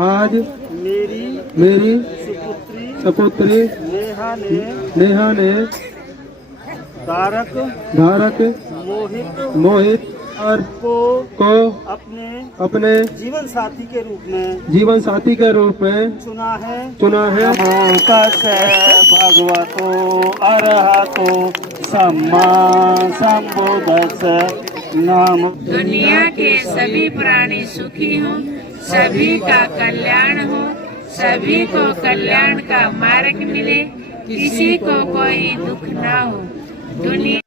आज मेरी मेरी सुपुत्री सपुत्री नेहा ने धारक मोहित मोहित को अपने जीवन साथी के रूप में चुना है। नमो तस्सै भगवतो अरहतो सम्मा संबुद्धिस्सै। नमो। दुनिया के सभी प्राणी सुखी हों, सभी का कल्याण हो, सभी को कल्याण का मार्ग मिले, किसी को कोई दुख ना हो। दुनिया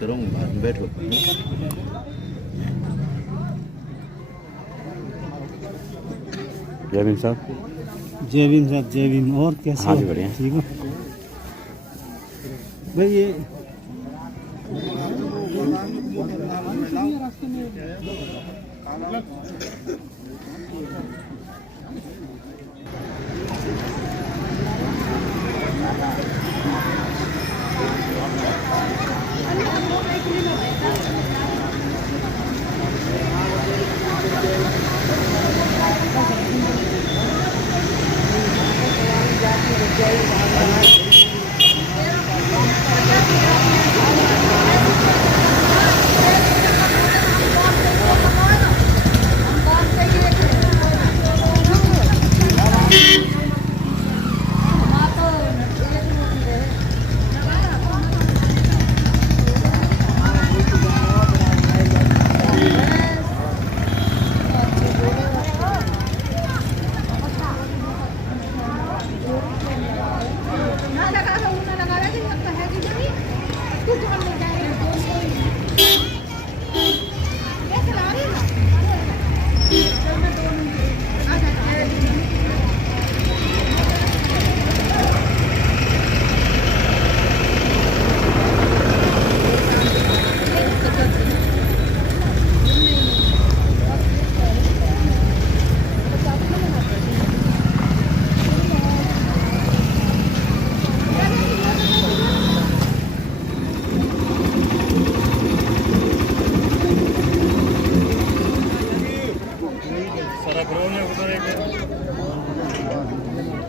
करो बाद में बैठो। जय भीम साहब। जय भीम साहब। जय भीम। और कैसे हाँ हो? जी बढ़िया। ठीक हो भाई। ये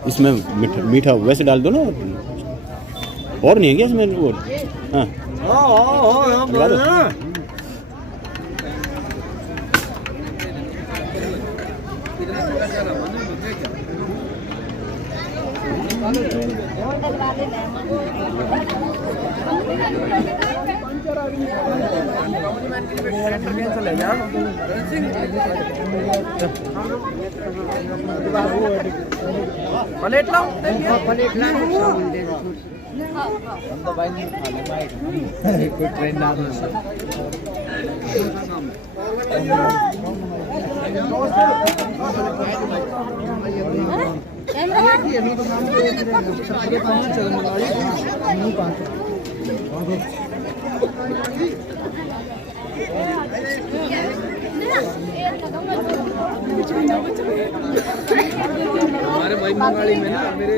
इसमें मीठा वैसे डाल दो ना। और नहीं है क्या इसमें? वो हाँ लगा दो। प्लेट लाओ। प्लेट लाओ। हम तो भाई नहीं खा ले भाई। कोई ट्रेन ना दो। हमारे भाई मंगाली में ना मेरे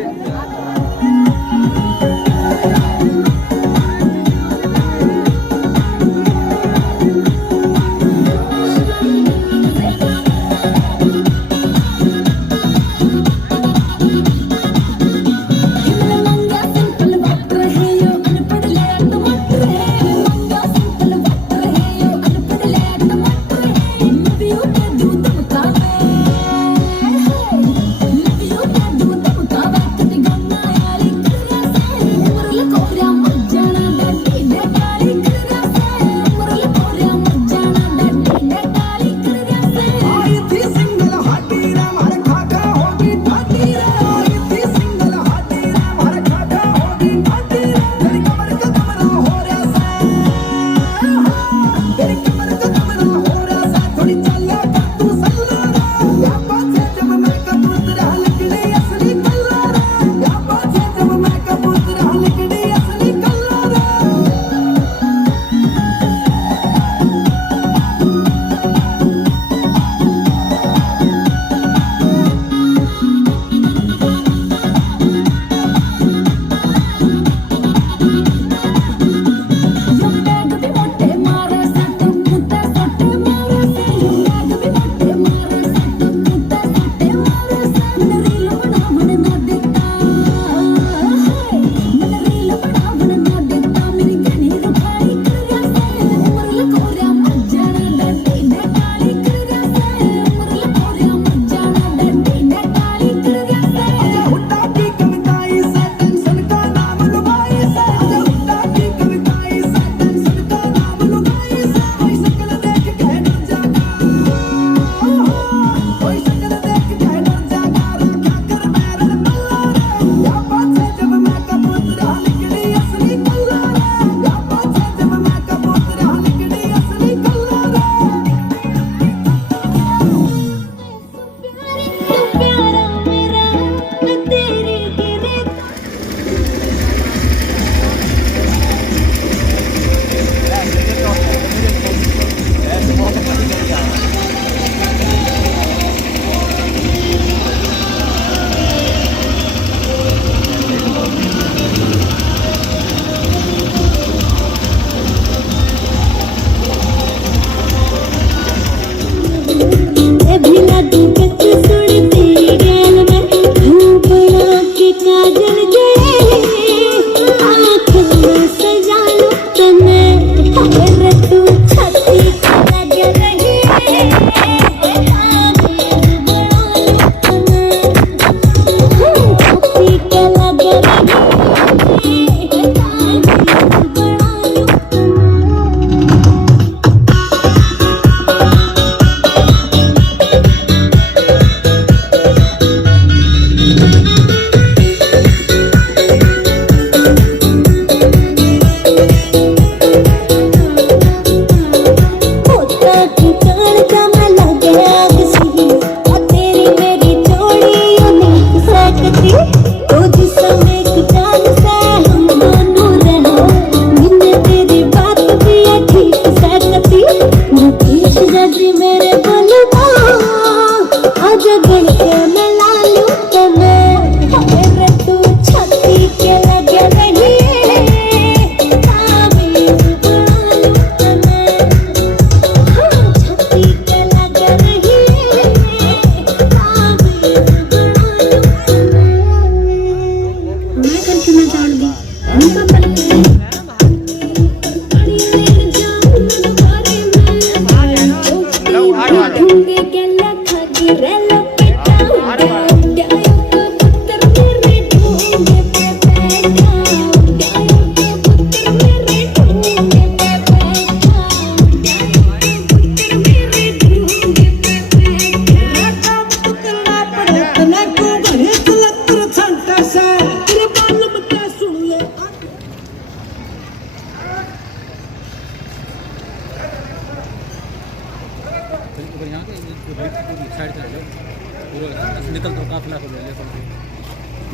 मैं करके ना जाऊंगी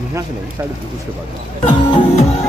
यहाँ से नहीं साइड उसके बाद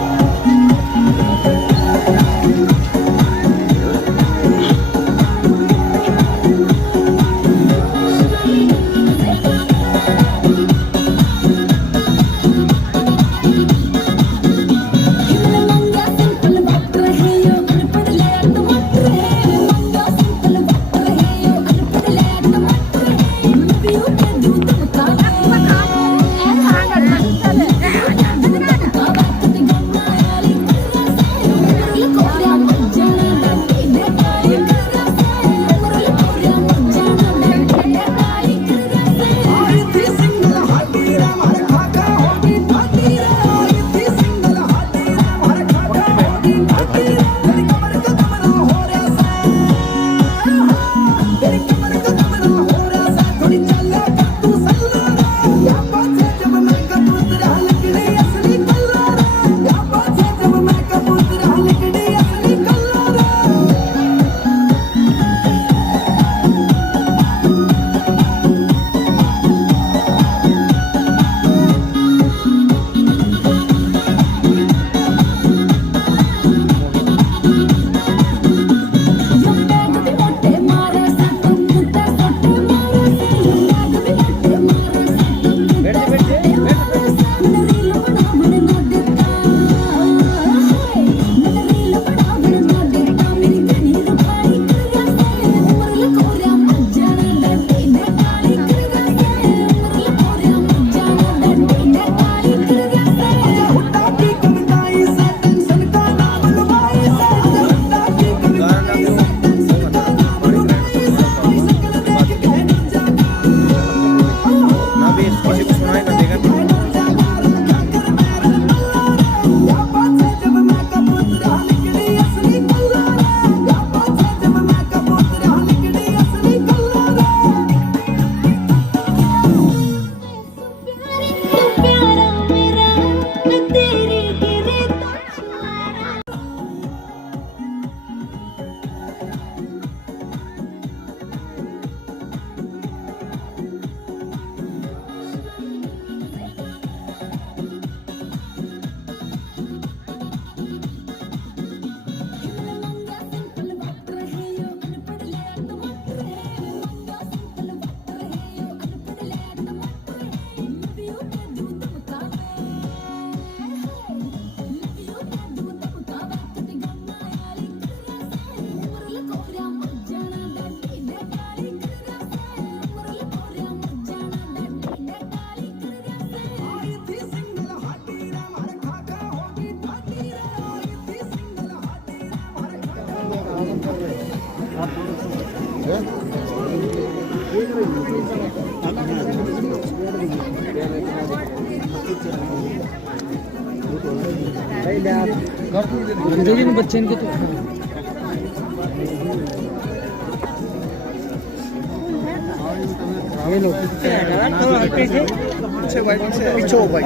बच्चे इनके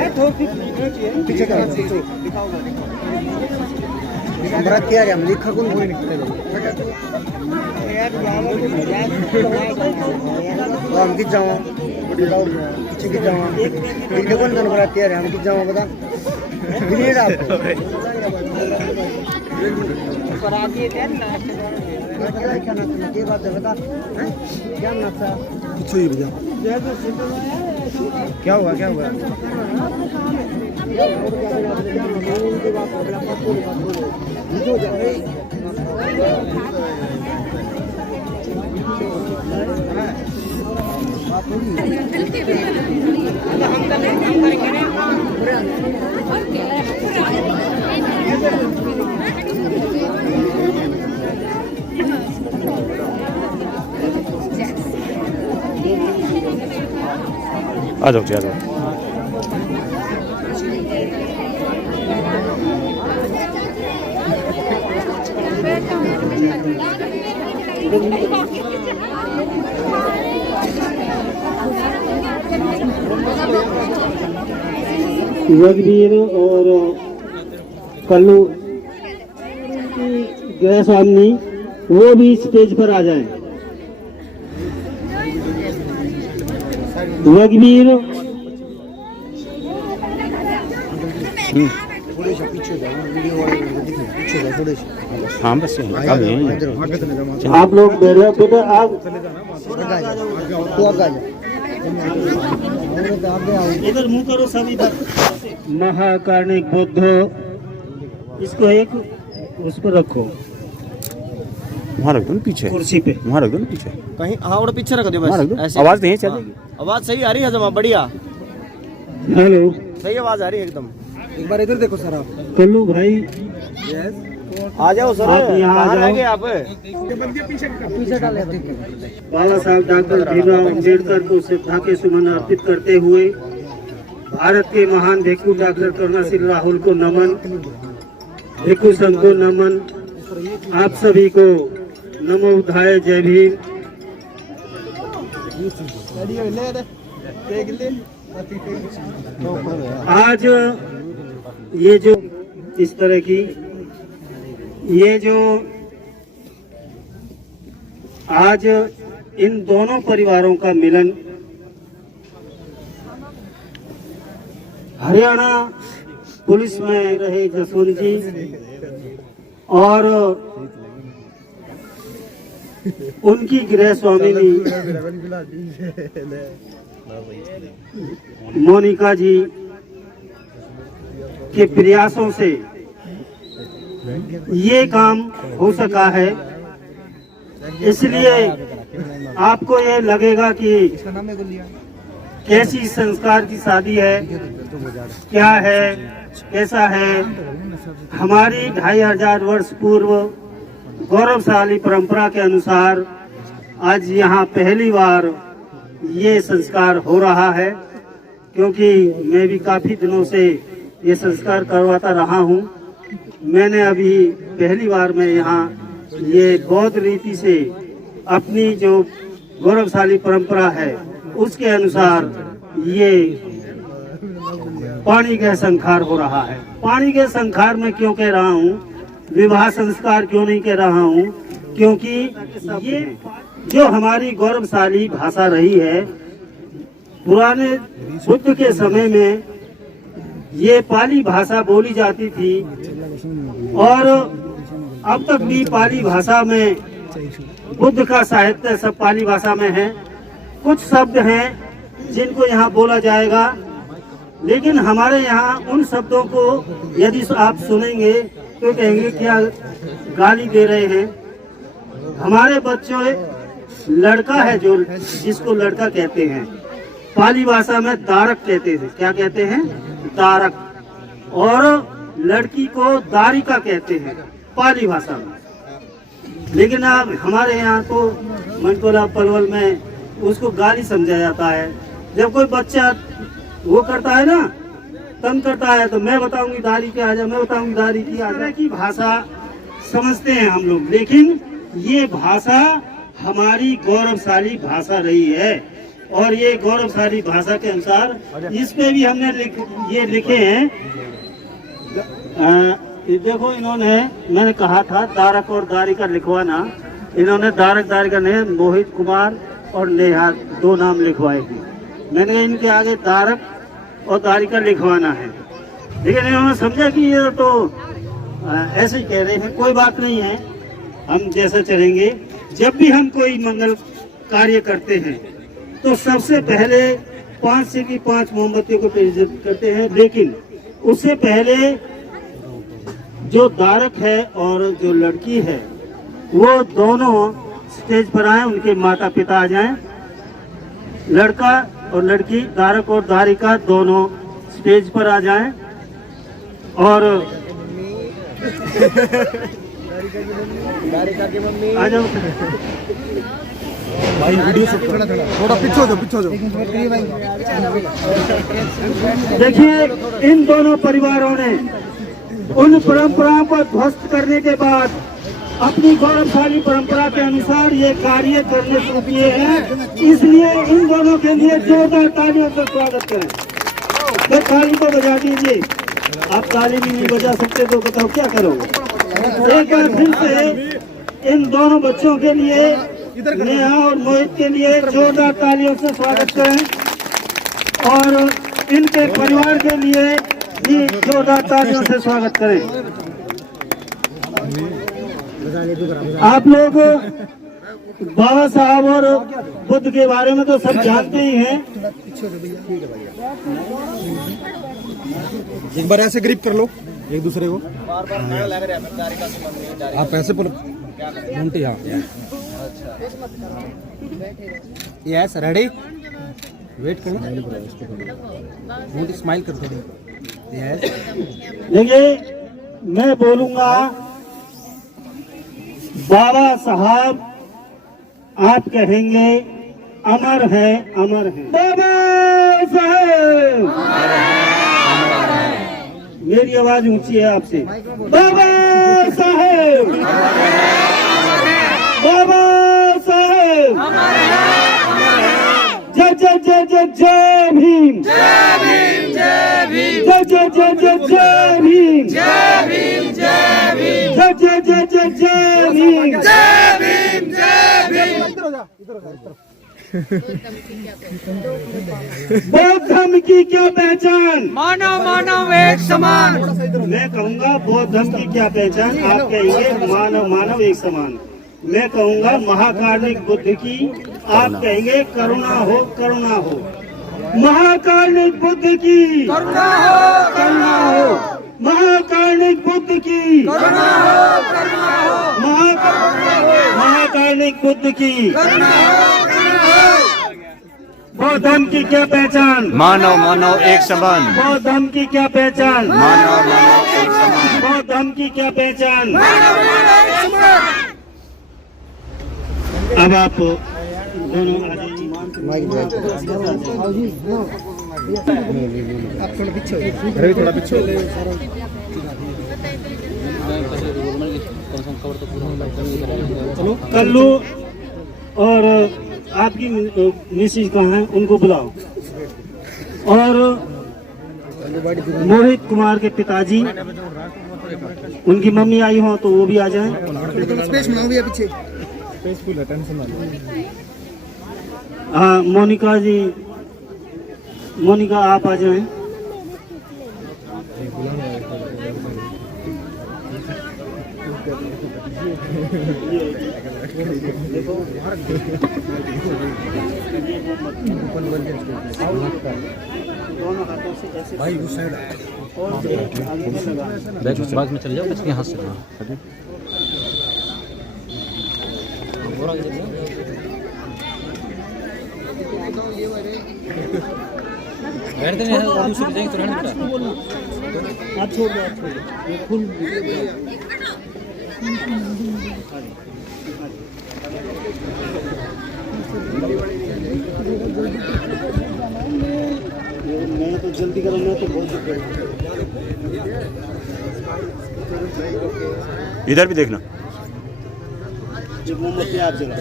तो पीछे का हमरा क्या है हम लिखा कौन बोल निकले तो हम किस जाओ पीछे किस जाओ लिखे कौन जन बड़ा तैयार है हम किस जाओ बता गिनेगा आपको पर आगे क्या ना क्या ना ये बात है बता क्या ना था कुछ ही भैया क्या हुआ आ जाओ जी, आ जाओ। रघुवीर और कल्लू गृह स्वामी वो भी स्टेज पर आ जाएं। रघुवीर हाँ बस यहीं। आप लोग बैठे बेटा, आप इधर मुंह करो सब इधर। महाकार्णिक बुद्ध, इसको एक उस पर रखो, वहाँ रख दो ना पीछे, कुर्सी पे वहाँ रख दो ना पीछे, कहीं हाँ और पीछे रख दो वहाँ रख बस दो। ऐसे। आवाज नहीं चलेगी। आवाज सही आ रही है जमा, बढ़िया हेलो सही आवाज आ रही है एकदम। एक बार इधर देखो सर आप। कल्लू भाई, आ जाओ सर, आप यहाँ आ कहाँ रह जाओ। गए आप? बाबा साहब डॉक्टर भीमराव अम्बेडकर को श्रद्धा के सुमन अर्पित करते हुए भारत के महान भिक्षु डॉक्टर करुणासिंह राहुल को नमन, भिक्षु संघ को नमन, आप सभी को नमो बुद्धाय, जय भीम। आज ये जो इस तरह की ये जो आज इन दोनों परिवारों का मिलन हरियाणा पुलिस में रहे जसवंत जी और उनकी गृह स्वामिनी मोनिका जी के प्रयासों से ये काम हो सका है। इसलिए आपको ये लगेगा कि कैसी संस्कार की शादी है, क्या है, कैसा है। हमारी 2500 वर्ष पूर्व गौरवशाली परंपरा के अनुसार आज यहाँ पहली बार ये संस्कार हो रहा है, क्योंकि मैं भी काफी दिनों से ये संस्कार करवाता रहा हूँ। मैंने अभी पहली बार मैं यहाँ ये बौद्ध रीति से अपनी जो गौरवशाली परंपरा है उसके अनुसार ये पानी के संस्कार हो रहा है। पानी के संस्कार में क्यों कह रहा हूँ, विवाह संस्कार क्यों नहीं कह रहा हूँ, क्योंकि ये जो हमारी गौरवशाली भाषा रही है, पुराने बुद्ध के समय में ये पाली भाषा बोली जाती थी और अब तक भी पाली भाषा में बुद्ध का साहित्य सब पाली भाषा में है। कुछ शब्द हैं जिनको यहाँ बोला जाएगा, लेकिन हमारे यहाँ उन शब्दों को यदि आप सुनेंगे तो कहेंगे क्या गाली दे रहे हैं। हमारे बच्चों लड़का है जो जिसको लड़का कहते हैं, पाली भाषा में दारक कहते थे। क्या कहते हैं? दारक। और लड़की को दारिका कहते हैं पाली भाषा में। लेकिन अब हमारे यहाँ तो मनटोला पलवल में उसको गाली समझा जाता है। जब कोई बच्चा वो करता है ना, तंग करता है, तो मैं बताऊंगी दारी की आजा, मैं बताऊंगी दारी की आजा की भाषा समझते हैं हम लोग। लेकिन ये भाषा हमारी गौरवशाली भाषा रही है और ये गौरवशाली भाषा के अनुसार इस पे भी हमने ये लिखे हैं। देखो इन्होंने, मैंने कहा था दारक और दारिका लिखवाना, इन्होंने दारक दारिका ने मोहित कुमार और नेहा 2 नाम लिखवाए थे। मैंने इनके आगे दारक और दारिका लिखवाना है, लेकिन इन्होंने समझा कि ये तो ऐसे ही कह रहे हैं। कोई बात नहीं है, हम जैसा चलेंगे। जब भी हम कोई मंगल कार्य करते हैं तो सबसे पहले 5 से भी 5 मोमबत्तियों को प्रज्वलित करते हैं, लेकिन उससे पहले जो दारक है और जो लड़की है वो दोनों स्टेज पर आए, उनके माता पिता आ जाएं। लड़का और लड़की, धारक और धारिका दोनों स्टेज पर आ जाएं और आ जाओ। भाई वीडियो शूट थोड़ा पीछे हो जाओ। देखिए, इन दोनों परिवारों ने उन परंपराओं को ध्वस्त करने के बाद अपनी गौरवशाली परंपरा के अनुसार ये कार्य करने शुरू किए हैं। इसलिए इन दोनों के लिए जोरदार तालियों से स्वागत करें। तो ताली तो बजा दीजिए। आप ताली भी नहीं बजा सकते तो बताओ क्या करोगे। एक बार फिर से इन दोनों बच्चों के लिए, नेहा और मोहित के लिए जोरदार तालियों से स्वागत करें और इनके परिवार के लिए भी जोरदार तालियों से स्वागत करें। आप लोग बाबा साहब और बुद्ध के बारे में तो सब जानते ही हैं। एक बार ऐसे ग्रिप कर लो एक दूसरे को। आप ऐसे पर घंटे। हाँ, यस, रेडी, वेट करो, स्माइल कर दो। यस, देखिए, मैं बोलूंगा बाबा साहब, आप कहेंगे अमर है, अमर है। बाबा साहब, मेरी आवाज ऊंची है आपसे। बाबा साहब, बाबा साहब, जय जय जय जय जय भीम, जय भीम, जय भीम, जय जय जय जय जय भीम, जय भीम, जय भीम, जय जय जय जय जय भीम, जय भीम, जय भीम। बौद्ध धर्म की क्या पहचान? मानव मानव एक समान। मैं कहूँगा बौद्ध धर्म की क्या पहचान? आप कहेंगे मानव मानव एक समान। मैं कहूँगा महाकारुणिक बुद्ध की, आप कहेंगे करुणा हो, करुणा हो। महाकारुणिक बुद्ध की करुणा हो, करुणा हो। महाकारुणिक बुद्ध की करुणा हो, करुणा हो। महाकारुणिक बुद्ध की करुणा हो, करुणा हो। बौद्ध धर्म की क्या पहचान? मानव मानव एक समान। बौद्ध धर्म की क्या पहचान? मानव मानव एक समान। बौद्ध धर्म की क्या पहचान? मानव मानव एक समान। अब आप दोनों आ जाइए। आप थोड़ा पीछे हो, थोड़ा पीछे हो। चलो, कल्लू और आपकी मिसेज कहाँ है, उनको बुलाओ। और मोहित कुमार के पिताजी, उनकी मम्मी आई हो तो वो भी आ जाएं। स्पेस बनाओ भैया पीछे। हाँ, मोनिका जी, मोनिका आप आ जाएं। भाई उस साइड बैग में चले जाओ, किसके हाथ से बैठते नहीं है, दूसरे जाएंगे तो रहने दो। आप छोड़ दो, आप छोड़ दो, ये फुल मैं तो जल्दी करूँ, मैं तो बहुत इधर भी देखना। जब मोमबत्ती आप जला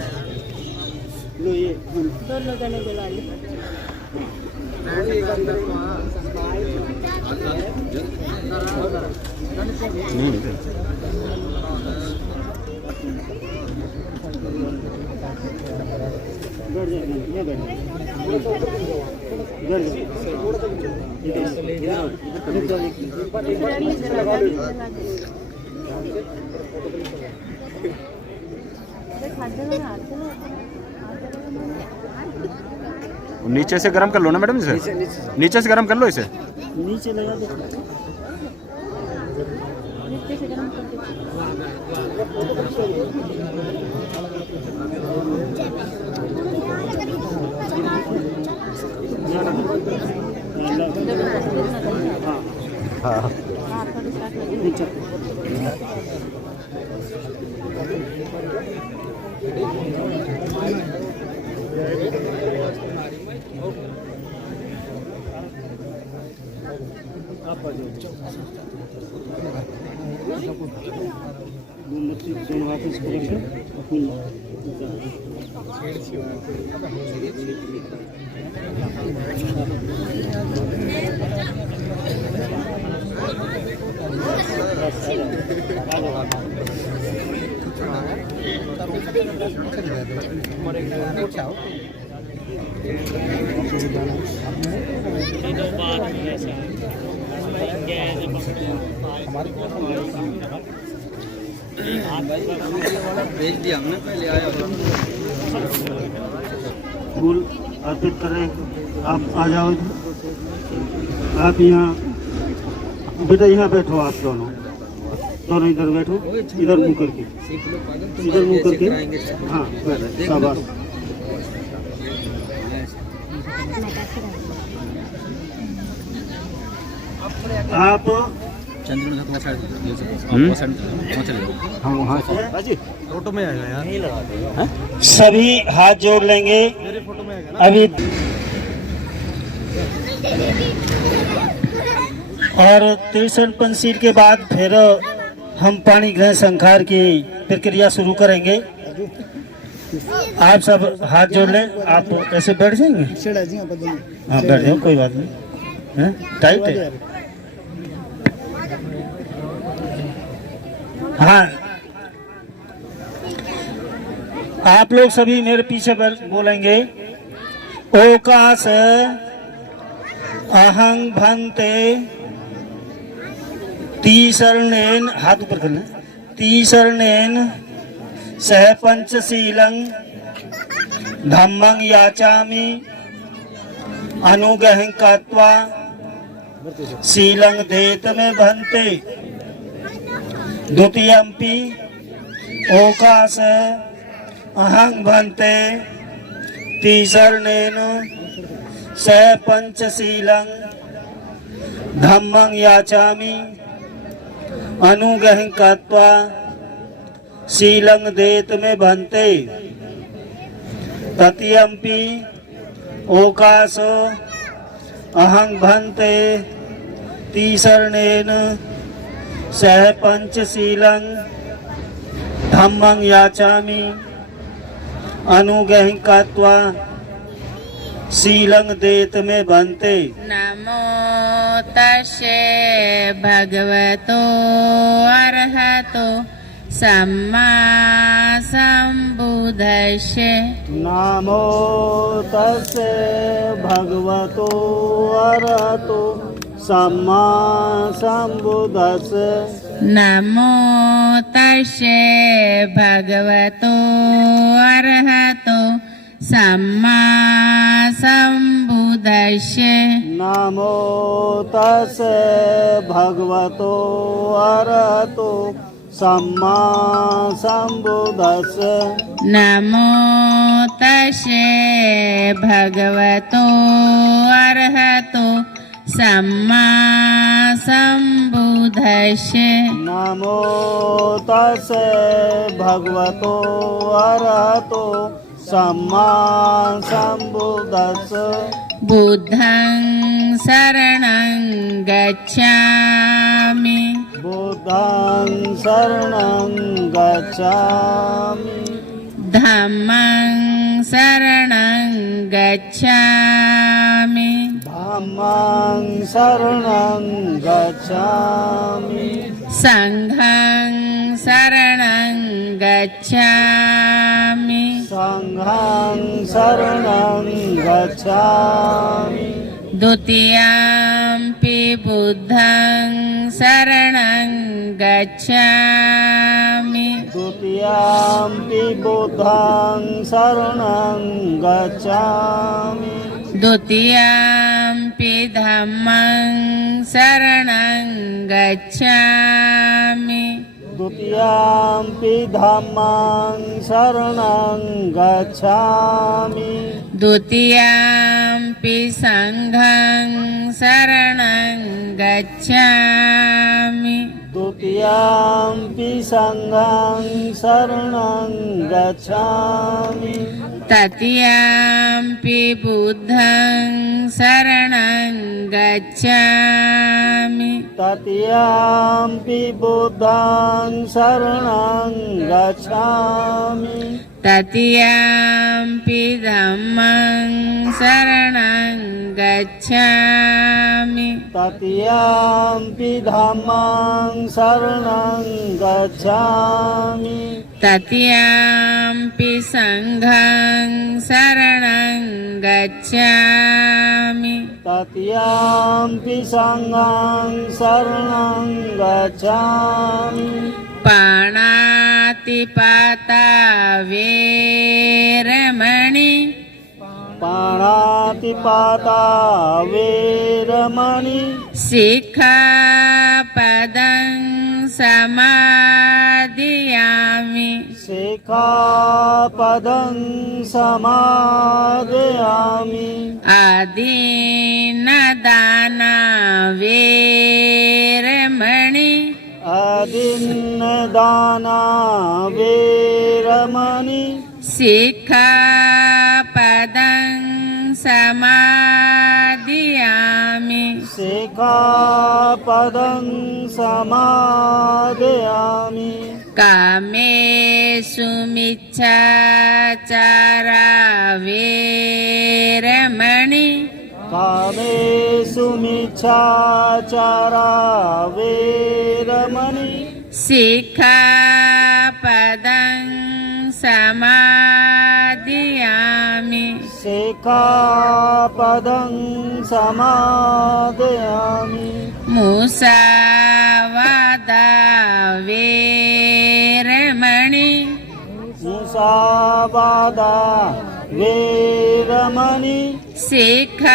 लो, ये दोनों जने जला ली। नीचे से गरम कर लो ना मैडम, इसे नीचे से गरम कर लो, इसे नीचे लगा दो। भेज दिया हमने, पहले आया फूल अर्पित करें। आप आ जाओ इधर। आप यहाँ बेटा, यहाँ बैठो, आप दोनों दोनों इधर बैठो, इधर मुँह करके, इधर मुँह करके। हाँ शाबाश। आप हम वहाँ से फोटो में आएगा यार। सभी हाथ जोड़ लेंगे अभी। और तीर्थन पंसील के बाद फिर हम पानी ग्रहण संखार की प्रक्रिया शुरू करेंगे। आप सब हाथ जोड़ लें। आप ऐसे बैठ जाएंगे? हाँ बैठ जाओ, कोई बात नहीं, टाइट है। हाँ, आप लोग सभी मेरे पीछे बोलेंगे, ओकास अहं भंते तीसरणेन, हाथ ऊपर कर लें, तीसरणेन सह पंचशीलं धम्मं याचामि अनुगहं कृत्वा शीलं देत में भंते। द्वितीयंपि ओकास अहं भंते तीसरणेन सह पंचशीलं धम्मं याचामि अनुगहं कृत्वा शीलं देत में भंते। तृतीयंपि ओकास अहं भंते तीसरणेन सह पंचशीलं धम्मं याचामि अनुगहं कृत्वा शीलं देत में भंते। नमो तस्से भगवतो अरहतो सम्मा संबुद्धस्से। नमो तस्से भगवतो अरहतो सम्मा संबुद्धस्से। नमो तस्से भगवतो अरहतो सम्मा संबुद्धस्से। नमो तस्से भगवतो अरहतो सम्मा संबुद्धस्से। नमो तस्से भगवतो अरहतो सम्मा संबुद्धस्से। नमो तस्से भगवतो अरहतो सम्मा संबुद्धस्से। बुद्धं शरणं गच्छामि बुद्धं शरणं गच्छामि धम्मं शरणं गच्छामि धम्मं शरणं गच्छामि संघं शरणं गच्छामि संघं शरणं गच्छामि द्वितीयंपि बुद्धं शरणं गच्छामि द्वितीयंपि बुद्धं शरणं गच्छामि द्वितीयंपि धम्मं शरणं गच्छामि द्वितीयंपि धम्मं शरणं गच्छामि द्वितीयंपि संघं शरणं गच्छामि द्वितीयम्पि संघं शरणं गच्छामि तृतीयम्पि बुद्धं शरणं गच्छामि तृतीयम्पि बुद्धं शरणं गच्छामि तृतीयम्पि धम्मं शरणं गच्छामि तृतीयम्पि धम्मं शरणं गच्छामि तृतीयम्पि संघं शरणं गच्छामि तृतीयम्पि संघं शरणं गच्छामि पाणातिपाता वेरमणि पाणातिपाता वेरमणि सिक्खापदं समादयामि सिक्खापदं समादयामि आदीनदाना वेरमणि आदिन्नदाना वेरमणि सिक्खापदं समादयामि सिक्खापदं समादयामि कामेषु मिच्छाचारा वेरमणि कामेषु मिच्छाचारा वेरमणि सिक्खापदं समादयामि सिक्खापदं समादयामि मुसावादा वेरमणि मुसावादा वेरमणि सिक्खापदं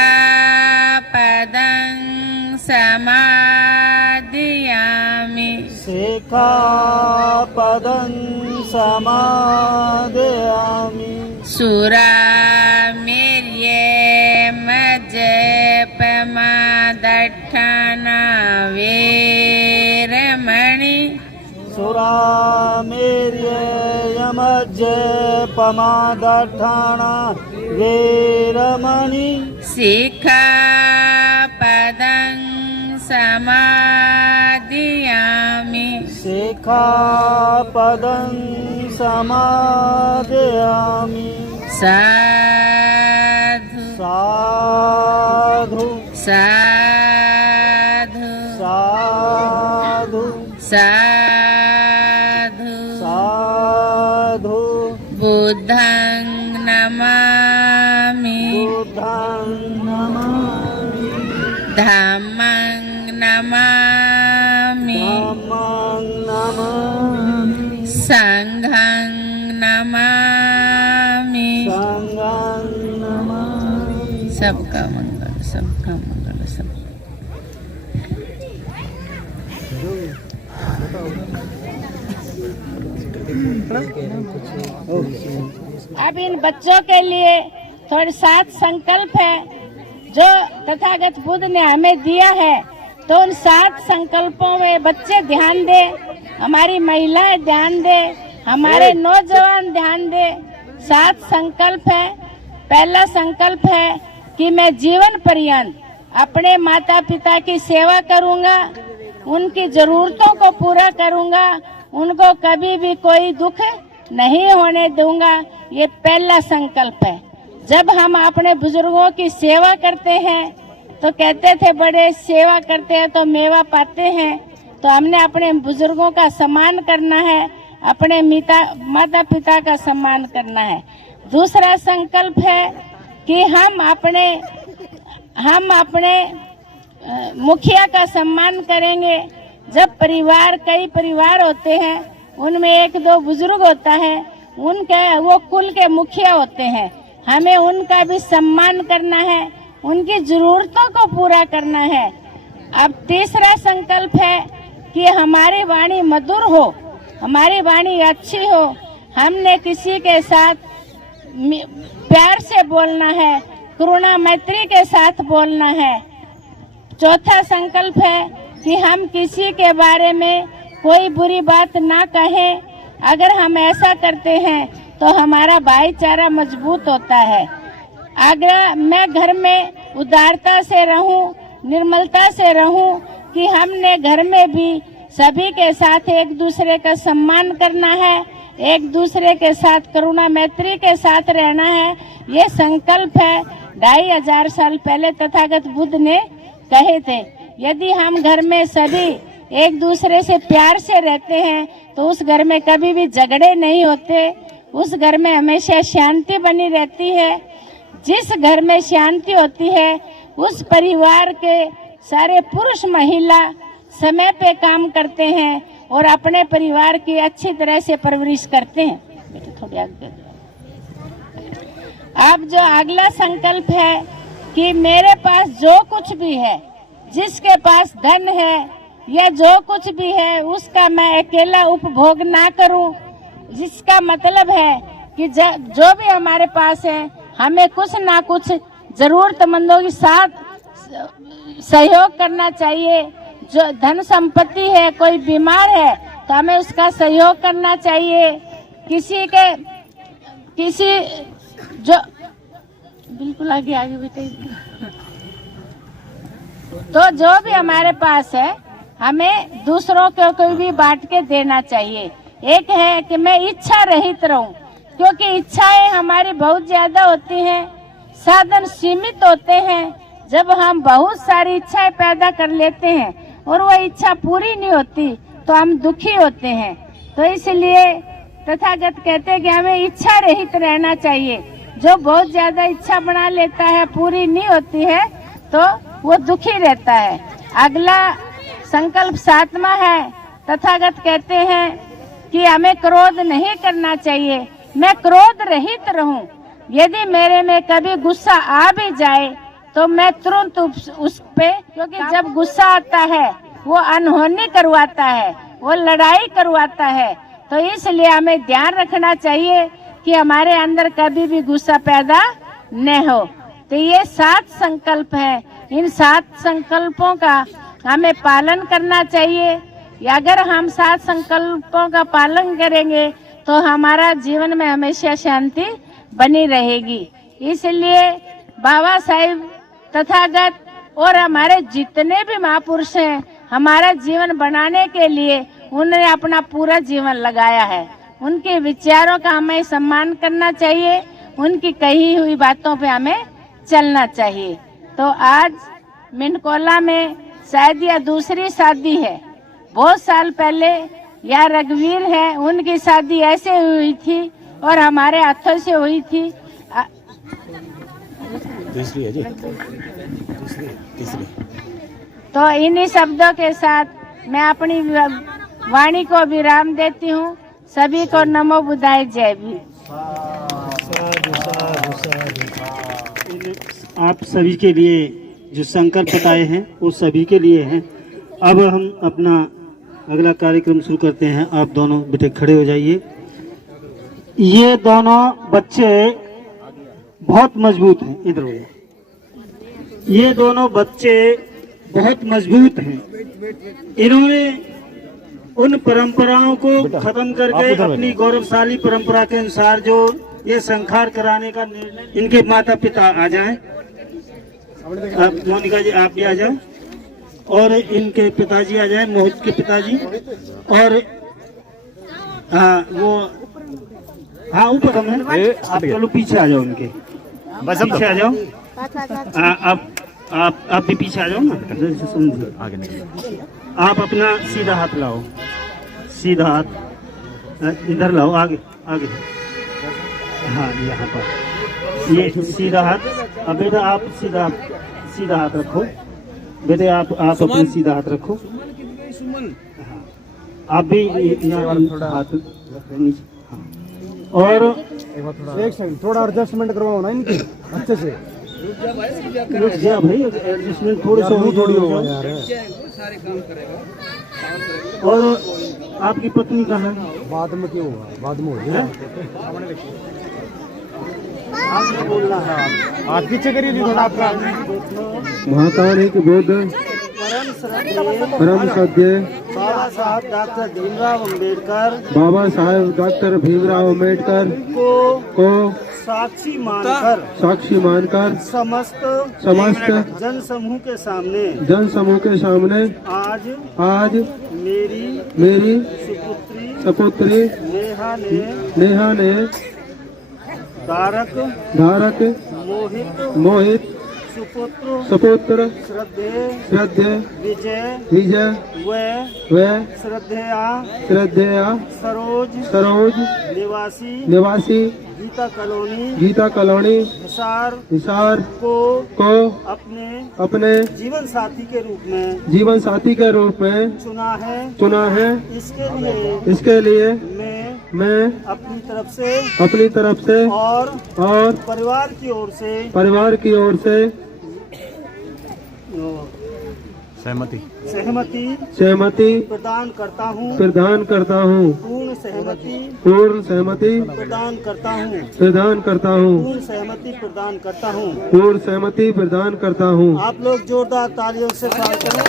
समादयामि सिक्खापदं समादयामि सुरामेर्ये मज्जपमादट्ठाना वेरमणि सुरामेर्यमज्जपमादट्ठाना वेरमणि सिक्खापदं समादयामि सिक्खापदं समादयामि साधु साधु साधु साधु साधु साधु बुद्धं नमामि बुद्धं नमामि धम्मं नमामि धम्मं नमामि संघं नमामि संघं नमामि सबका मंगल सबका मंगल सब अब इन बच्चों के लिए थोड़े 7 संकल्प है जो तथागत बुद्ध ने हमें दिया है, तो उन 7 संकल्पों में बच्चे ध्यान दे, हमारी महिलाएं ध्यान दे, हमारे नौजवान ध्यान दे। 7 संकल्प है। पहला संकल्प है कि मैं जीवन पर्यंत अपने माता पिता की सेवा करूंगा, उनकी जरूरतों को पूरा करूंगा, उनको कभी भी कोई दुख नहीं होने दूंगा। ये पहला संकल्प है। जब हम अपने बुजुर्गों की सेवा करते हैं तो कहते थे बड़े सेवा करते हैं तो मेवा पाते हैं, तो हमने अपने बुजुर्गों का सम्मान करना है, अपने माता पिता का सम्मान करना है। दूसरा संकल्प है कि हम अपने मुखिया का सम्मान करेंगे। जब कई परिवार होते हैं, उनमें 1-2 बुजुर्ग होता है, वो कुल के मुखिया होते हैं, हमें उनका भी सम्मान करना है, उनकी जरूरतों को पूरा करना है। अब तीसरा संकल्प है कि हमारी वाणी मधुर हो, हमारी वाणी अच्छी हो, हमने किसी के साथ प्यार से बोलना है, करुणा मैत्री के साथ बोलना है। चौथा संकल्प है कि हम किसी के बारे में कोई बुरी बात ना कहें। अगर हम ऐसा करते हैं तो हमारा भाईचारा मजबूत होता है। अगर मैं घर में उदारता से रहूं, निर्मलता से रहूं कि हमने घर में भी सभी के साथ एक दूसरे का सम्मान करना है, एक दूसरे के साथ करुणा मैत्री के साथ रहना है। ये संकल्प है 2500 साल पहले तथागत बुद्ध ने कहे थे। यदि हम घर में सभी एक दूसरे से प्यार से रहते हैं तो उस घर में कभी भी झगड़े नहीं होते, उस घर में हमेशा शांति बनी रहती है। जिस घर में शांति होती है उस परिवार के सारे पुरुष महिला समय पे काम करते हैं और अपने परिवार की अच्छी तरह से परवरिश करते हैं। बेटे थोड़ी आगे दे दो। अब जो अगला संकल्प है कि मेरे पास जो कुछ भी है, जिसके पास धन है या जो कुछ भी है, उसका मैं अकेला उपभोग ना करूं। जिसका मतलब है कि जो भी हमारे पास है हमें कुछ ना कुछ जरूरतमंदों के साथ सहयोग करना चाहिए। जो धन संपत्ति है, कोई बीमार है तो हमें उसका सहयोग करना चाहिए। किसी जो बिल्कुल आगे बेटे तो जो भी हमारे पास है हमें दूसरों को भी बांट के देना चाहिए। एक है कि मैं इच्छा रहित रहूं, क्योंकि इच्छाएं हमारी बहुत ज्यादा होती हैं, साधन सीमित होते हैं। जब हम बहुत सारी इच्छाएं पैदा कर लेते हैं और वो इच्छा पूरी नहीं होती तो हम दुखी होते हैं। तो इसलिए तथागत कहते हैं कि हमें इच्छा रहित रहना चाहिए। जो बहुत ज्यादा इच्छा बना लेता है, पूरी नहीं होती है तो वो दुखी रहता है। अगला संकल्प 7वां है। तथागत कहते हैं कि हमें क्रोध नहीं करना चाहिए, मैं क्रोध रहित रहूं। यदि मेरे में कभी गुस्सा आ भी जाए तो मैं तुरंत उस पे, क्योंकि जब गुस्सा आता है वो अनहोनी करवाता है, वो लड़ाई करवाता है। तो इसलिए हमें ध्यान रखना चाहिए कि हमारे अंदर कभी भी गुस्सा पैदा न हो। तो ये 7 संकल्प है। इन 7 संकल्पों का हमें पालन करना चाहिए। अगर हम 7 संकल्पों का पालन करेंगे तो हमारा जीवन में हमेशा शांति बनी रहेगी। इसलिए बाबा साहिब, तथागत और हमारे जितने भी महापुरुष हैं, हमारा जीवन बनाने के लिए उन्होंने अपना पूरा जीवन लगाया है। उनके विचारों का हमें सम्मान करना चाहिए, उनकी कही हुई बातों पे हमें चलना चाहिए। तो आज मिंडकोला में शायद यह दूसरी शादी है। बहुत साल पहले यह रघुवीर है, उनकी शादी ऐसे हुई थी और हमारे हाथों से हुई थी। तीसरी है जी, तीसरी। तो इन्हीं शब्दों के साथ मैं अपनी वाणी को विराम देती हूँ। सभी को नमो बुद्धाय, जय भी। आप सभी के लिए जो संकल्प बताए हैं वो सभी के लिए हैं। अब हम अपना अगला कार्यक्रम शुरू करते हैं। आप दोनों बेटे खड़े हो जाइए। ये दोनों बच्चे बहुत मजबूत हैं, इधर हो जाए। ये दोनों बच्चे बहुत मजबूत हैं। इन्होंने उन परंपराओं को खत्म करके अपनी गौरवशाली परंपरा के अनुसार जो ये संस्कार कराने का निर्णय, इनके माता पिता आ जाएं। आप मोनिका जी आप भी आ जाओ और इनके पिताजी आ जाएं, मोहित के पिताजी। और वो ऊपर हम हैं, आप चलो पीछे आ जाओ, उनके बस पीछे आ जाओ। आप भी पीछे आ जाओ ना, समझिए आगे नहीं। आप अपना सीधा हाथ लाओ, सीधा हाथ इधर लाओ, आगे आगे। हाँ यहाँ पर ये सीधा हाथ। अब बेटा आप सीधा हाथ रखो। बेटे आप अपना सीधा हाथ रखो। आप भी हाथ नीचे। और एक सेकंड, थोड़ा एडजस्टमेंट करवाओ ना इनकी अच्छे से। भाई एडजस्टमेंट थोड़ी हो यार। और आपकी पत्नी कहाँ है? बाद में क्यों होगा, बाद में हो बोलना है। आप पीछे करिए थोड़ा। आपका महाकाल एक बुद्ध परम श्रद्धेय बाबा साहब डॉक्टर भीमराव अंबेडकर बाबा साहेब डॉक्टर भीमराव अम्बेडकर को साक्षी मानकर समस्त जन समूह के सामने आज मेरी सपुत्री नेहा ने धारक मोहित सुपुत्र श्रद्धेय विजय व श्रद्धेया सरोज निवासी गीता कॉलोनी हिसार को अपने जीवन साथी के रूप में चुना है। इसके लिए मैं अपनी तरफ से और परिवार की ओर से सहमति प्रदान करता हूँ पूर्ण सहमति प्रदान करता हूँ। आप लोग जोरदार तालियों से स्वागत करें।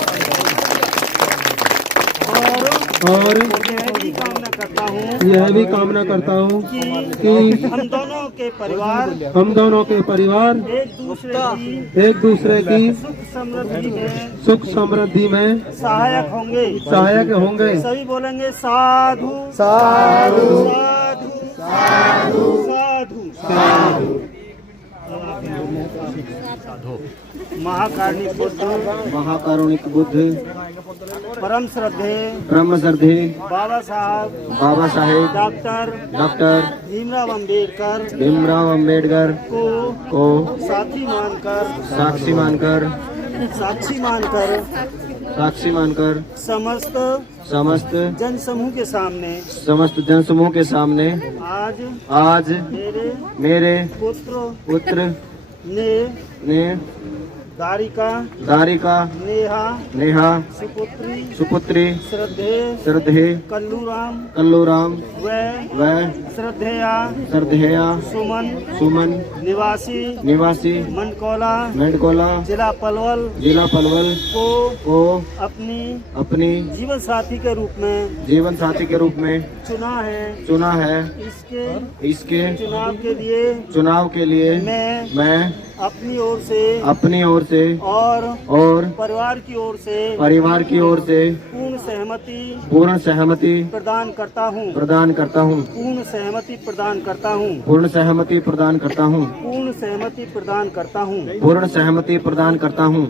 और यह भी कामना करता हूँ कि हम दोनों के परिवार एक दूसरे की सुख समृद्धि में सहायक होंगे। सभी बोलेंगे साधु साधु साधु साधु साधु। महाकारुणिक बुद्ध परम श्रद्धेय बाबा साहेब डॉक्टर भीमराव अम्बेडकर को साक्षी मानकर समस्त जन समूह के सामने आज मेरे पुत्र ने दारिका नेहा सुपुत्री श्रद्धेय कल्लूराम व श्रद्धेया सुमन निवासी मंडकोला जिला पलवल को अपनी जीवन साथी के रूप में चुना है। इसके चुनाव के लिए मैं अपनी ओर से और परिवार की ओर से पूर्ण सहमति प्रदान करता हूँ। पूर्ण सहमति प्रदान करता हूँ।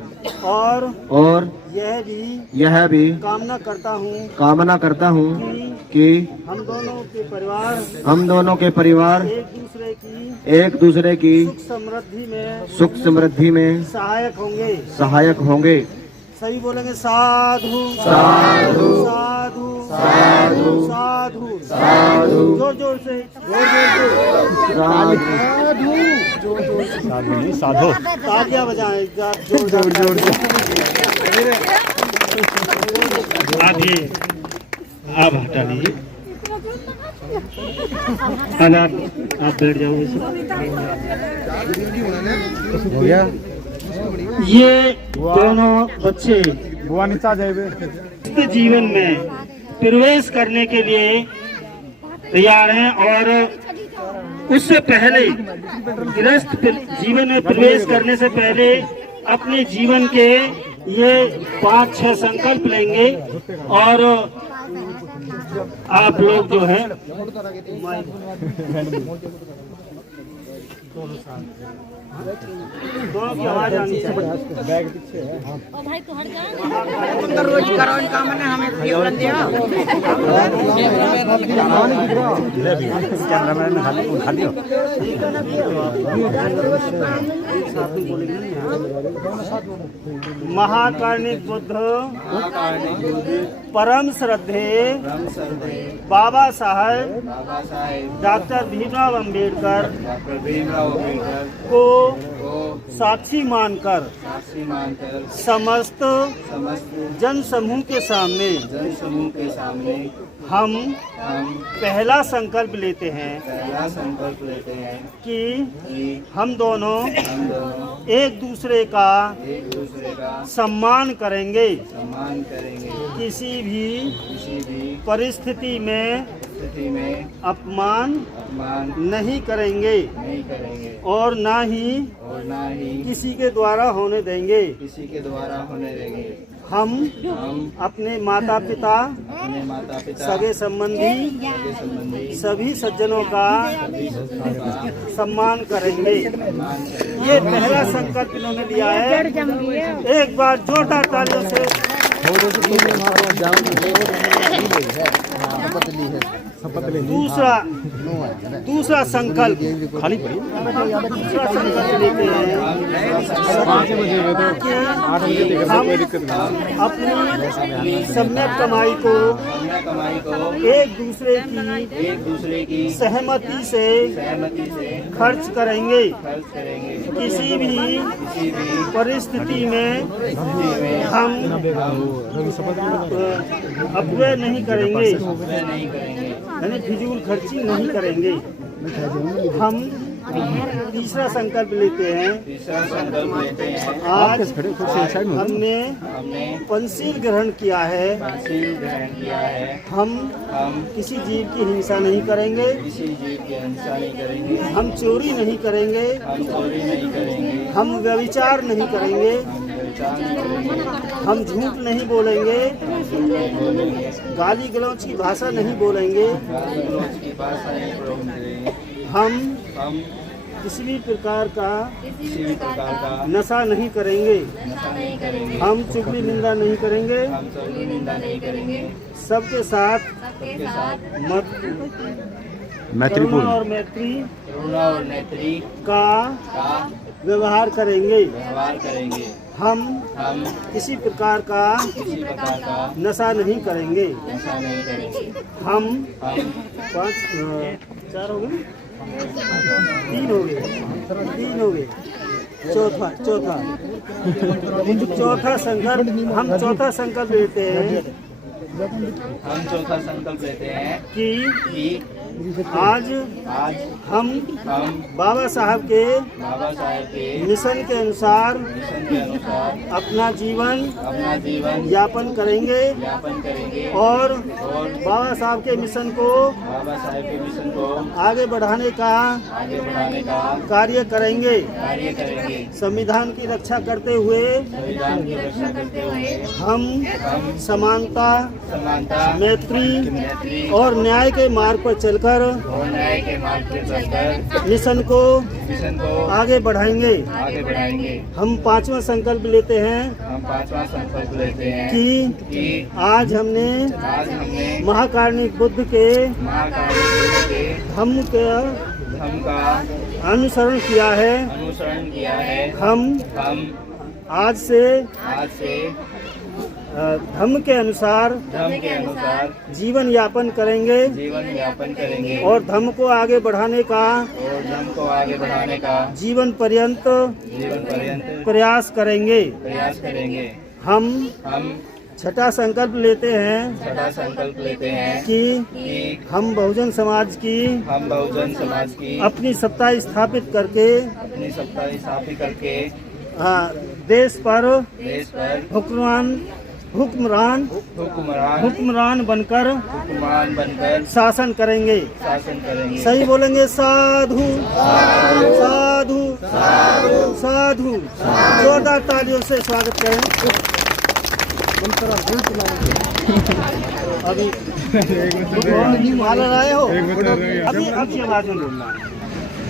और यह भी कामना करता हूँ कि हम दोनों के परिवार एक दूसरे की सुख समृद्धि में सहायक होंगे। सही बोलेंगे साधु साधु साधु साधु साधु साधु। जोर से साधु तालियां बजाएं जोर से। आगे आप हटा लीजिए। आप बैठ जाओ। हो गया। ये दोनों बच्चे इसके जीवन में प्रवेश करने के लिए तैयार हैं और उससे पहले गृहस्थ जीवन में प्रवेश करने से पहले अपने जीवन के ये 5-6 संकल्प लेंगे। और आप लोग जो है दोनों की आवाज आनी चाहिए। बैग पीछे है। भाई तू हट जा। रोज करो इनका मैंने हमें बोल दिया। कैमरामैन खाली हो। महाकारुणिक बुद्ध परम श्रद्धेय बाबा साहेब डॉक्टर भीमराव अम्बेडकर को साक्षी मानकर साक्षी मानकर समस्त समस्त जन समूह के सामने जन समूह के सामने हम हम पहला संकल्प लेते हैं पहला संकल्प लेते हैं कि हम दोनों हम दोनों एक दूसरे का एक दूसरे का सम्मान करेंगे, सम्मान करेंगे, किसी भी किसी भी परिस्थिति में स्थिति में अपमान अपमान नहीं करेंगे नहीं करेंगे और ना ही और ना ही किसी के द्वारा होने देंगे। किसी के द्वारा होने देंगे। हम अपने माता पिता, अपने माता पिता, सगे संबंधी, सगे संबंधी, सभी सज्जनों का सम्मान करेंगे। सम्मान करेंगे। ये पहला संकल्प इन्होंने लिया है। एक बार जोरदार तालियों से दूसरा संकल्प खाली पड़ी दूसरा संकल्प लेते हैं कि हम अपनी सम्यक कमाई को एक दूसरे की सहमति से खर्च करेंगे। किसी भी परिस्थिति में हम अपव्यय नहीं करेंगे, यानी फिजूल खर्ची नहीं करेंगे। हम तीसरा संकल्प लेते हैं। आज हमने पंचशील ग्रहण किया है। हम किसी जीव की हिंसा नहीं करेंगे, हम चोरी नहीं करेंगे, हम व्यभिचार नहीं करेंगे, हम झूठ नहीं बोलेंगे, गाली गलौज की भाषा नहीं बोलेंगे, हम किसी भी प्रकार का नशा नहीं करेंगे, हम चुगली निंदा नहीं करेंगे, सबके साथ मैत्रीपूर्ण और मैत्री का व्यवहार करेंगे। हम किसी प्रकार का नशा नहीं करेंगे। हम 4 हो गए, 3 हो गए। चौथा संकल्प हम चौथा संकल्प लेते हैं कि आज हम बाबा साहब के मिशन के अनुसार अपना जीवन यापन करेंगे और बाबा साहब के मिशन को आगे बढ़ाने का कार्य करेंगे। संविधान की रक्षा करते हुए हम समानता, मैत्री और न्याय के मार्ग पर चलकर मिशन को आगे बढ़ाएंगे। हम पांचवा संकल्प लेते हैं कि आज हमने महाकारुणिक बुद्ध के धम्म का अनुसरण किया है। हम आज से धम्म के अनुसार जीवन यापन करेंगे और धम्म को आगे बढ़ाने का जीवन पर्यंत प्रयास करेंगे। हम छठा संकल्प लेते हैं कि हम बहुजन समाज की अपनी सत्ता स्थापित करके देश पर हुक्मरान बनकर शासन करेंगे। सही बोलेंगे, साधु साधु साधु। जोरदार तालियों से स्वागत करें। अभी माला लाए हो, अभी आवाज में बोलना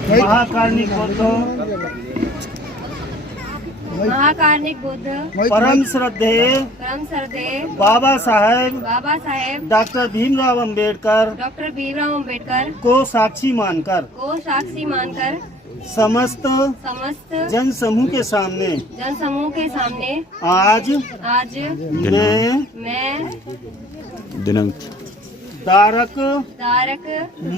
है। महाकारुणिक बुद्ध परम श्रद्धेय बाबा साहेब डॉक्टर भीमराव अंबेडकर को साक्षी मानकर समस्त जन समूह के सामने आज मैं दारक तारक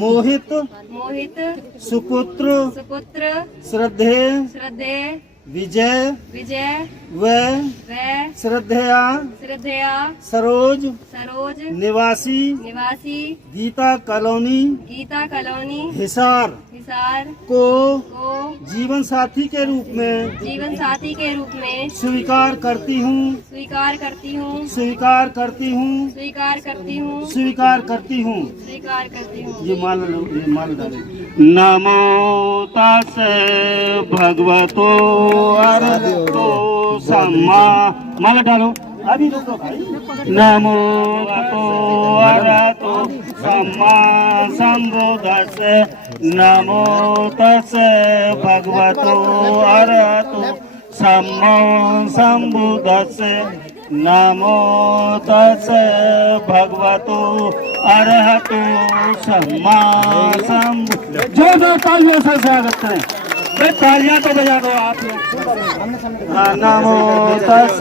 मोहित मोहित सुपुत्र सुपुत्र श्रद्धेय श्रद्धे विजय विजय व व श्रद्धेया श्रद्धेया सरोज सरोज निवासी निवासी गीता कॉलोनी गीता कॉलोनी हिसार हिसार को को जीवन साथी के रूप में जीवन साथी के रूप में स्वीकार करती हूँ स्वीकार करती हूँ स्वीकार करती हूँ स्वीकार करती हूँ स्वीकार करती हूँ। स्वीकार करती हूँ। ये माल डाले। नमो तस् भगवतो अरहतो सम्मा माला डालो अभी रुको भाई। नमो ततो अरहतो सम्मा संबुद्धस्से नमो तस् भगवतो अरहतो सम्मा संबुद्धस्से नमो तस् भगवतो अरहतो सम्मा संबुद्धस्से। जोरदार तालियों से स्वागत करें। तालियां तो बजा दो आप लोग। नमो तस्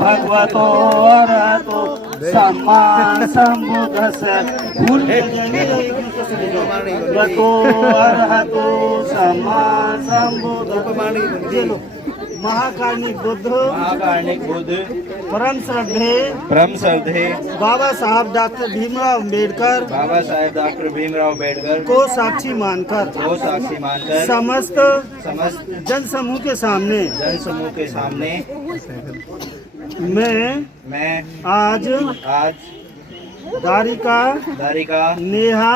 भगवतो अरहतो सम्मा संबुद्धस्से भूल भगवतो अरहतो सम्मा संबुद्धस्से। महाकार्णिक बुद्ध परम श्रद्धे बाबा साहब डॉक्टर भीमराव अम्बेडकर को साक्षी मानकर समस्त जनसमूह के सामने मैं आज दारिका नेहा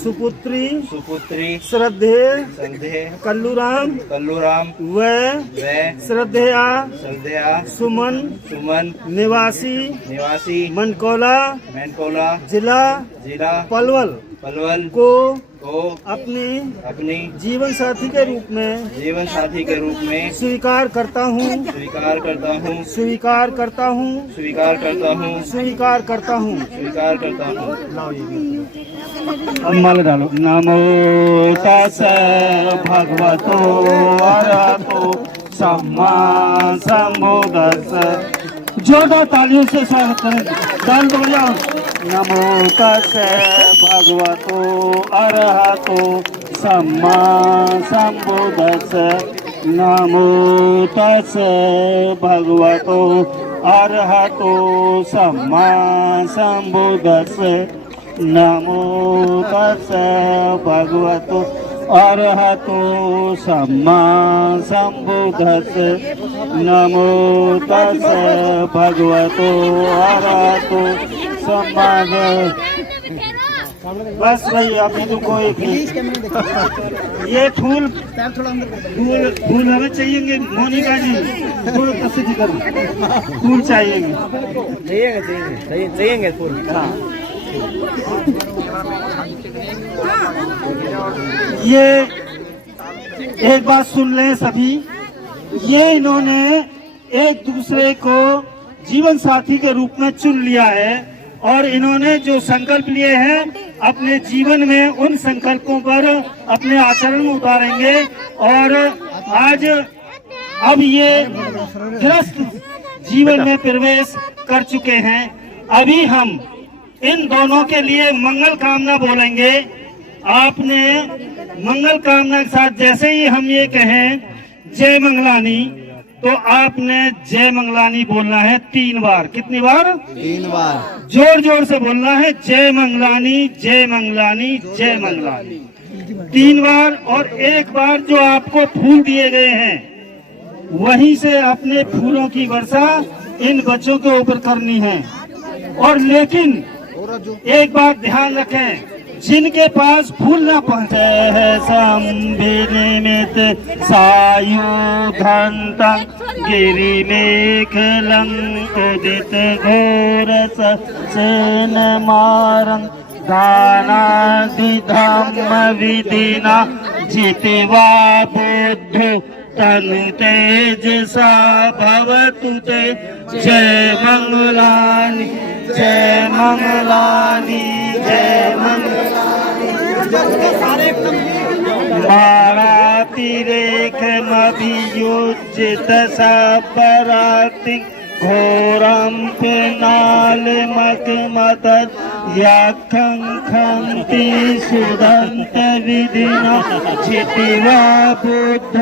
सुपुत्री श्रद्धेय कल्लूराम व श्रद्धेया सुमन निवासी मनकोला जिला पलवल को अपनी जीवन साथी के रूप में स्वीकार करता हूँ माला डालो। नमो तस् भगवतो अरहतो सम्मा संबुद्धस्से। जोरदार तालियों से स्वागत करें। ताल तो बजाओ। नमो तस् भगवतो अरहतो सम्मा संबुद्धस्से नमो तस् भगवतो अरहतो सम्मा संबुद्धस्से नमो तस् भगवतो अरहतो सम्मा संबुद्धस्से नमो तस् भगवतो अरहतो सम्मा। बस भाई अभी तो कोई ये फूल हमें चाहिए। मोनिका जी फूल प्रसिद्ध कर फूल चाहिए फूल। हाँ ये एक बात सुन लें सभी। ये इन्होंने एक दूसरे को जीवन साथी के रूप में चुन लिया है और इन्होंने जो संकल्प लिए हैं अपने जीवन में उन संकल्पों पर अपने आचरण में उतारेंगे। और आज अब ये गृहस्थ जीवन में प्रवेश कर चुके हैं। अभी हम इन दोनों के लिए मंगल कामना बोलेंगे। आपने मंगल कामना के साथ जैसे ही हम ये कहें जय मंगलानी तो आपने जय मंगलानी बोलना है 3 बार। कितनी बार? 3 बार। जोर जोर से बोलना है जय मंगलानी जय मंगलानी जय मंगलानी 3 बार। और एक बार जो आपको फूल दिए गए हैं वहीं से अपने फूलों की वर्षा इन बच्चों के ऊपर करनी है। और लेकिन एक बात ध्यान रखें, जिनके पास फूल न पहुँचे है संभिनिमित सायुधंतं गिरिमेखलं उदित घोर सेनमारं दानादि धम्म विधिना जित्वा बुद्धो तनु तेजसा भवतु ते। जय मंगलानी जय मंगलानी जय मारातिरेखमभियोजित सबराति घोरम पिनाल मकमतर याखं खंति सुदंत विधिना चितिवा बुद्ध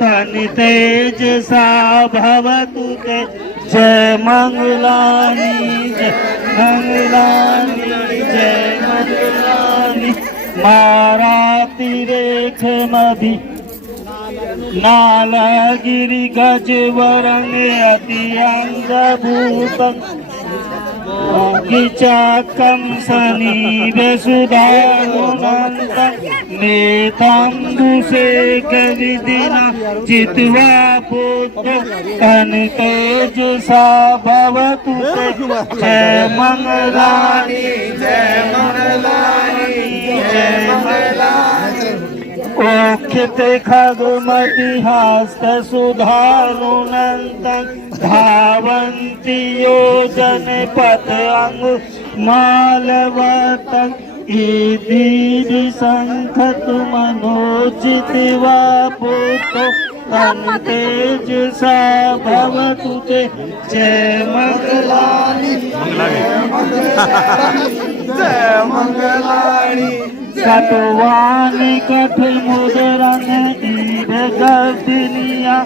तन तेज सा भवतु ते जय मंगलानी जय मंगलानी जय मंगलानी मारातिरेख मधि नालगिरि गज वरंग अति अंग भूतम गिचाकं सनीव सुधानुनंदं नेतांबुशेख विधिना चित्वा बुद्ध तन तेज सा भवतु ते जय मंगलानी जय मंगलानी जय मंगलानी ओखित खगमति हस्त सुधारुनंदं धावन्ति योजन पथ अंग मालवतं ईदीर संखत मनोजित्वा पुतो तन तेज सा भवतु ते जय मंगलानी जय मंगलानी सतवानी कठ मुदरन ईद गर्दिनिया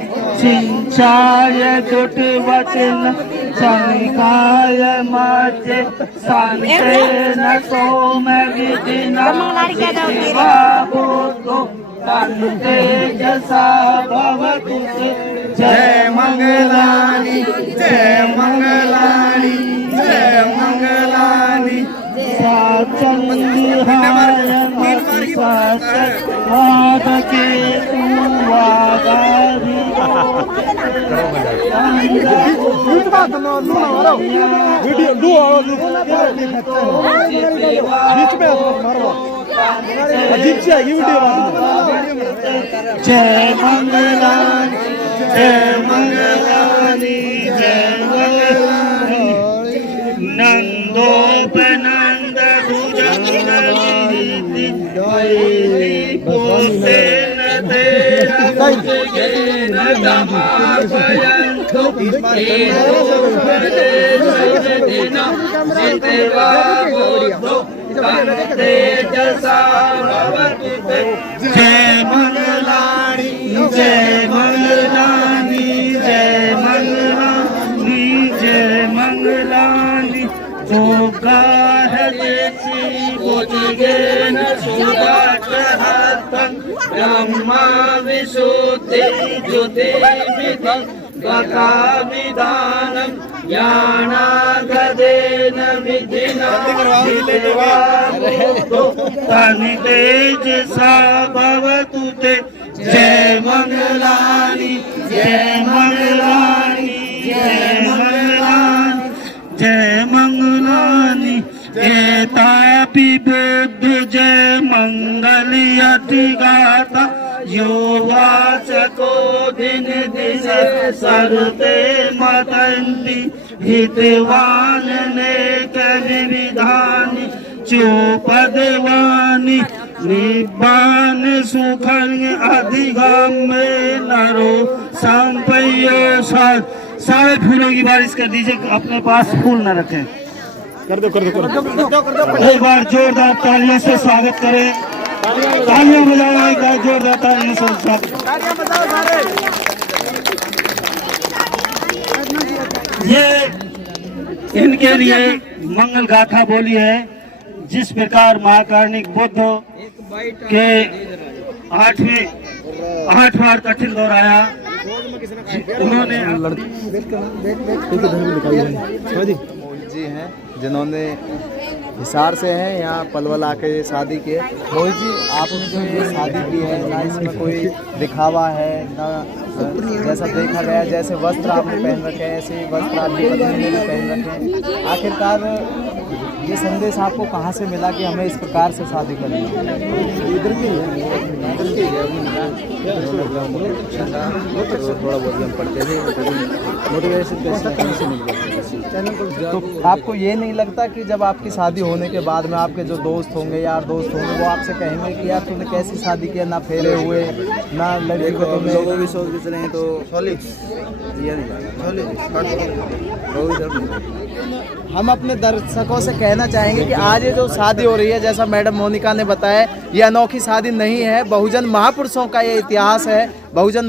सिंचाय दुट वचन संकाय माचे संते न सोम विदिना बाबो तन तेज सा भवतु ते जय मंगलानी जय मंगलानी जय मंगलानी साचंदिहाय साचक के वागारी वीडियो बीच में मारो अजीब सी आएगी वीडियो जय मंगलानी जय मंगलानी जय मंगलानी नंदोपनंद भुजंगी पोते न तेरा मुझे न दमापयंतो जितवा बुद्धो तन तेजसा भवतु ते जय मंगलानी जय मंगलानी जय मंगलानी जय मंगलानी जोगार देसी बोझगे न सुदाचहतं ब्रह्मा विशुद्धि ज्योति विधि गता विधानं ज्ञानागदेन विधिना तन तेज सा भवतु ते जय मंगलानी जय मंगलानी जय मंगलानी जय मंगलानी एतापि बुद्ध जय मंगल यति गाता यो वाचको दिन दिशे सरते मतन्ति हितवान नेक विविधानि चोपदवानि निब्बान सुखं अधिगम्य नरो संपय्यो सारे फूलों की बारिश कर दीजिए, अपने पास फूल न रखें। कर दो एक बार जोरदार तालियों से स्वागत करें, तालियां बजाओ, एक बार जोरदार तालियों से स्वागत। ये इनके लिए मंगल गाथा बोली है, जिस प्रकार महाकारुणिक बुद्ध के आठवां कठिन दौर आया, उन्होंने जी हैं जिन्होंने हिसार से हैं, यहाँ पलवल आके शादी की है। मोहित जी, आपने जो ये शादी की है ना, इसमें कोई दिखावा है ना, जैसा देखा गया जैसे वस्त्र आपने पहन रखे हैं ऐसे ही वस्त्र आपकी पत्नी ने भी पहन रखे हैं। आखिरकार ये संदेश आपको कहाँ से मिला कि हमें इस प्रकार से शादी करनी है? थोड़ा बहुत हम पढ़ते थे, मोटिवेशन कहीं से मिल जाता। तो आपको ये नहीं लगता कि जब आपकी शादी होने के बाद में आपके जो दोस्त होंगे, यार दोस्त होंगे, वो आपसे कहेंगे कि यार तूने कैसी शादी किया, ना फेरे हुए, ना लड़की को तुमने लोगों की सोच के चले हैं तो ये नहीं हम अपने दर्शकों से कहना चाहेंगे कि आज ये जो शादी हो रही है, जैसा मैडम मोनिका ने बताया, ये अनोखी शादी नहीं है, बहुजन महापुरुषों का ये इतिहास है। बहुजन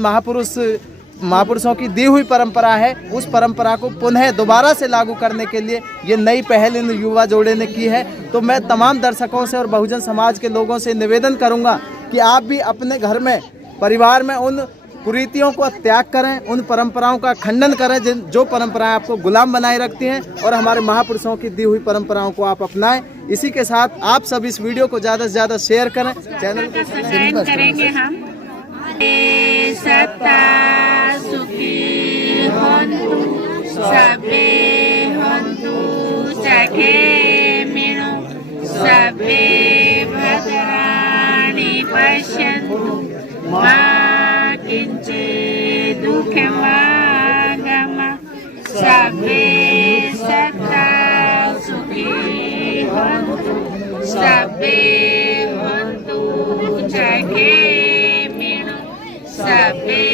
महापुरुषों की दी हुई परंपरा है। उस परंपरा को पुनः दोबारा से लागू करने के लिए ये नई पहल इन युवा जोड़े ने की है। तो मैं तमाम दर्शकों से और बहुजन समाज के लोगों से निवेदन करूंगा कि आप भी अपने घर में, परिवार में उन कुरीतियों को त्याग करें, उन परंपराओं का खंडन करें जो परंपराएं आपको गुलाम बनाए रखती हैं, और हमारे महापुरुषों की दी हुई परंपराओं को आप अपनाएं। इसी के साथ आप सब इस वीडियो को ज़्यादा से ज़्यादा शेयर करें, चैनल को सब्सक्राइब करेंगे हम। सत्ता सुखी होन्तु सबे होन्तु सखे मिणु सबे भद्राणि पश्यन्तु मा किंचित् दुःखमागमः सबे सत्ता सुखी होन्तु सबे होन्तु सखे मिणु सबे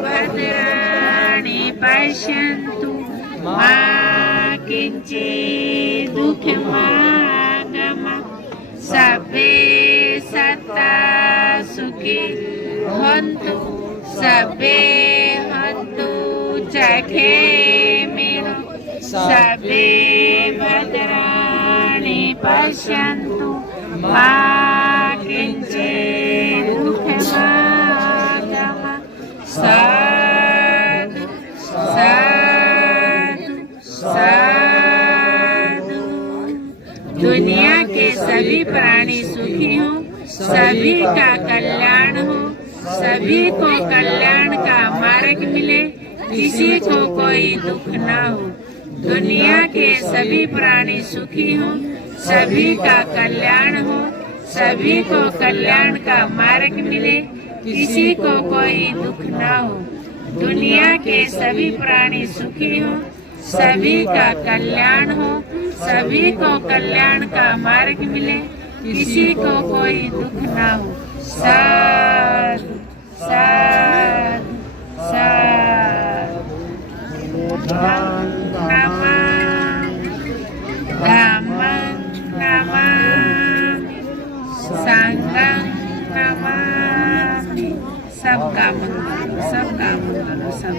भद्राणि पश्यन्तु मा किंचित् दुःखमागमः सबे सत्ता सुखी होन्तु सबे होन्तु सखे मिणु सबे भद्राणि पश्यन्तु मा किंचित् दुःखमागमः साधु साधु साधु। दुनिया के सभी प्राणी सुखी हों, सभी का कल्याण हो, सभी को कल्याण का मार्ग मिले, किसी को कोई दुख ना हो। दुनिया के सभी प्राणी सुखी हों, सभी का कल्याण हो, सभी को कल्याण का मार्ग मिले, किसी को कोई दुख ना हो। दुनिया के सभी प्राणी सुखी हों, सभी का कल्याण हो, सभी को कल्याण का मार्ग मिले, किसी को कोई दुख ना हो। साधु साधु साधु। धम्मं नमामि संघं नमामि। सबका मंगल, सबका मंगल, सब।